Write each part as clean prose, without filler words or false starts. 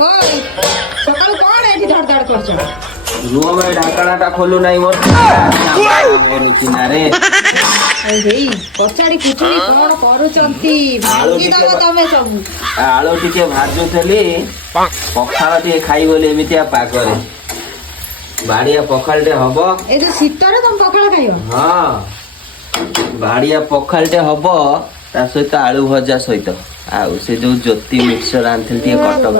ओए सकाळू कोण एठी धडधड करछ रुह में ढाकणाटा खोलू नहीं मोर किनारे हेई पछाड़ी पुछड़ी कोन करूचंती भांगी दब तमे सब आळू टिके भाजुथली पखाळ टिके खाई बोले एमितिया पागरे बाड़िया पखाळटे हबो ए जो शीतरे तुम पखाळ खाइयो हां बाड़िया पखाळटे हबो ता सहित आळू भजा सहित आउ से जो ज्योति मिक्सर आनथिल टिके कटक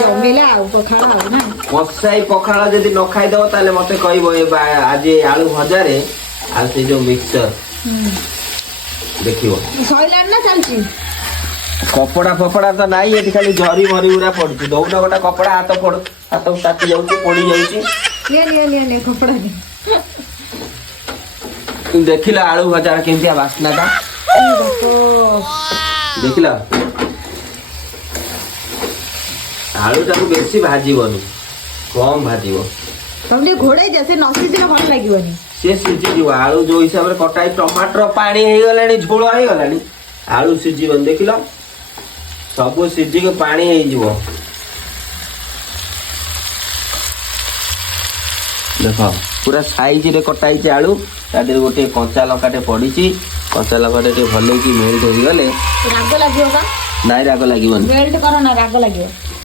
जमिला आ पखाळ आ ना कसाई पखाळ जदि न खाई दो ताले मते कहबो ए आज आळू भजा रे आ से जो मिक्सर देखियो सइलान ना चलची कपड़ा फपड़ा तो नहीं ये खाली झरी मरी गुरा पड़छ दौना गोटा कपड़ा हाथ ताती जाउची पड़ी जाउची ले कपड़ा ने देखिला आलू भजा केमतिया वासना का देखिला आलू टाकू बेसी भाजीबनी कम भाजीबो तुमने घोड़े जैसे नसी दिन भल लागिवनी से सिझी जीव आलू जो हिसाब रे कटाई टमाटर पानी हे गलानी झोल हे गलानी आलू सिझीबन देखिला सब सिझी के पानी हे जीवो देखो पूरा साइज रे कटाई छै आलू तादे गोटे कंचा लंकाटे पड़ी छी कंचा लंकाटे भले की मेल्ट हो गले राग लागियो का नाइ राग लागिवनी मेल्ट करो ना राग लागियो